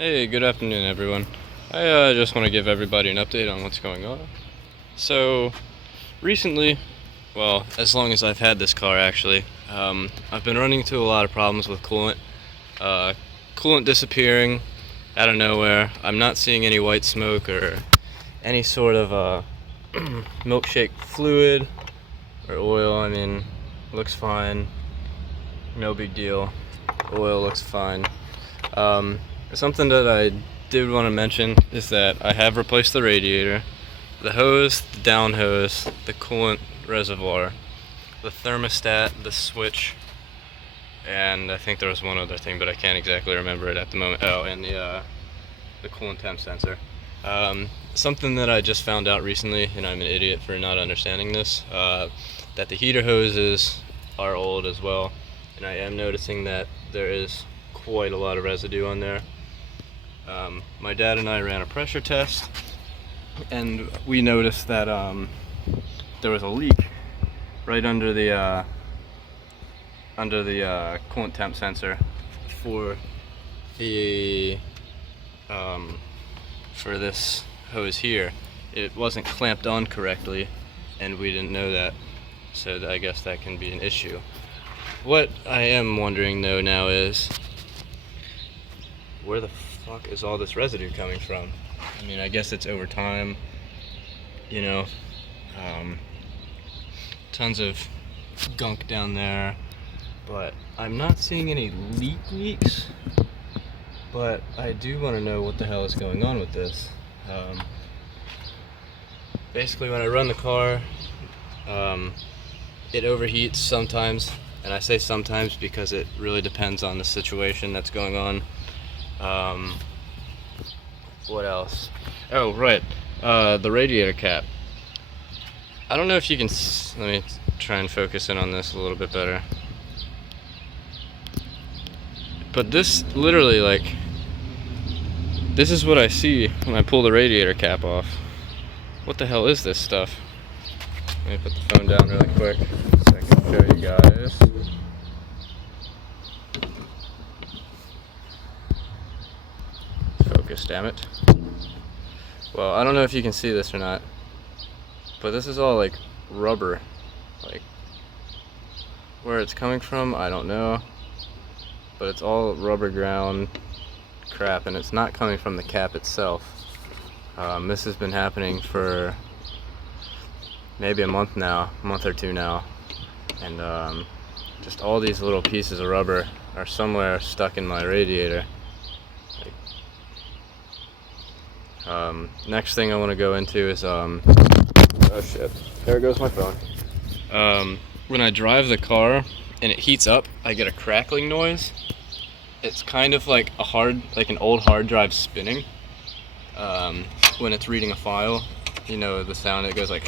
Hey, good afternoon everyone. I just want to give everybody an update on what's going on. So, recently, well, as long as I've had this car actually, I've been running into a lot of problems with coolant. Coolant disappearing out of nowhere. I'm not seeing any white smoke or any sort of milkshake fluid or oil. I mean, looks fine. No big deal. Oil looks fine. Something that I did want to mention is that I have replaced the radiator, the hose, the down hose, the coolant reservoir, the thermostat, the switch, and I think there was one other thing, but I can't exactly remember it at the moment. Oh, and the coolant temp sensor. Something that I just found out recently, and I'm an idiot for not understanding this, that the heater hoses are old as well, and I am noticing that there is quite a lot of residue on there. My dad and I ran a pressure test, and we noticed that there was a leak right under the coolant temp sensor for the for this hose here. It wasn't clamped on correctly, and we didn't know that, so I guess that can be an issue. What I am wondering though now is, where the fuck is all this residue coming from? I mean, I guess it's over time, you know, tons of gunk down there, but I'm not seeing any leaks, but I do want to know what the hell is going on with this. Basically, when I run the car, it overheats sometimes, and I say sometimes because it really depends on the situation that's going on. What else? Oh, right. The radiator cap. I don't know if you can let me try and focus in on this a little bit better. But this literally, like, this is what I see when I pull the radiator cap off. What the hell is this stuff? Let me put the phone down really quick so I can show you guys. Focus, damn it. Well, I don't know if you can see this or not, but this is all like rubber. Like, where it's coming from, I don't know, but it's all rubber ground crap, and it's not coming from the cap itself. This has been happening for maybe a month or two now, and just all these little pieces of rubber are somewhere stuck in my radiator. Next thing I want to go into is oh shit, there goes my phone. When I drive the car and it heats up, I get a crackling noise. It's kind of like an old hard drive spinning. When it's reading a file, you know the sound, it goes like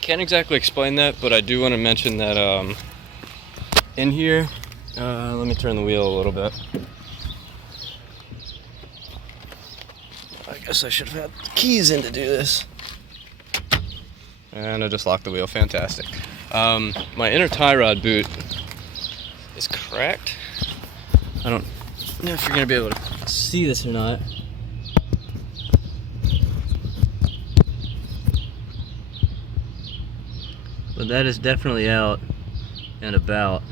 can't exactly explain that, but I do want to mention that in here, let me turn the wheel a little bit. I guess I should have had the keys in to do this. And I just locked the wheel, fantastic. My inner tie rod boot is cracked. I don't know if you're gonna be able to see this or not. But that is definitely out and about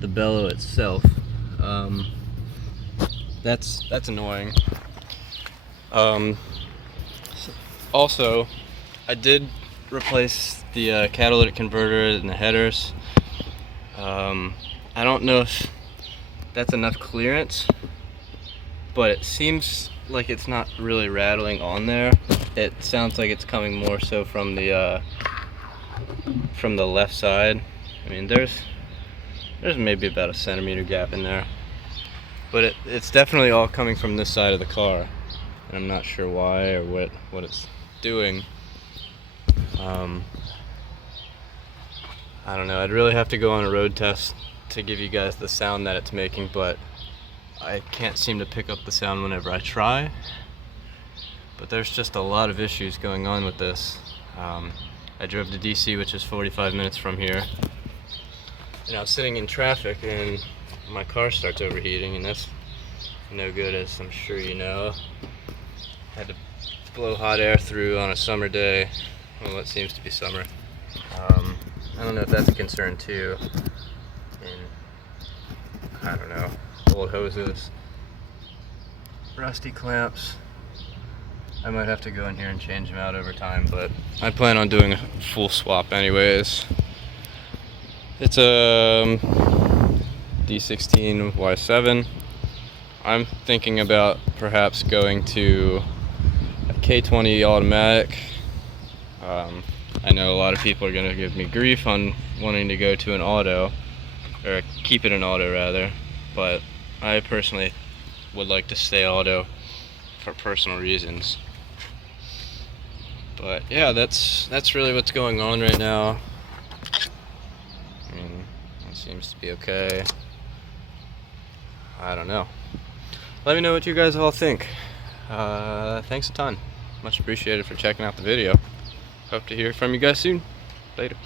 the bellow itself. That's annoying. Also, I did replace the catalytic converter and the headers. I don't know if that's enough clearance, but it seems like it's not really rattling on there. It sounds like it's coming more so from the left side. I mean, there's maybe about a centimeter gap in there, but it's definitely all coming from this side of the car. I'm not sure why or what it's doing. I don't know, I'd really have to go on a road test to give you guys the sound that it's making, but I can't seem to pick up the sound whenever I try. But there's just a lot of issues going on with this. I drove to DC, which is 45 minutes from here, and I was sitting in traffic and my car starts overheating, and that's no good, as I'm sure you know. Had to blow hot air through on a summer day, well, it seems to be summer. I don't know if that's a concern too. And I don't know, old hoses, rusty clamps. I might have to go in here and change them out over time, but I plan on doing a full swap anyways. It's a D16Y7. I'm thinking about perhaps going to a K20 automatic. I know a lot of people are going to give me grief on wanting to go to an auto, or keep it an auto rather, but I personally would like to stay auto for personal reasons. But yeah, that's really what's going on right now. I mean, it seems to be okay. I don't know. Let me know what you guys all think. Thanks a ton. Much appreciated for checking out the video. Hope to hear from you guys soon. Later.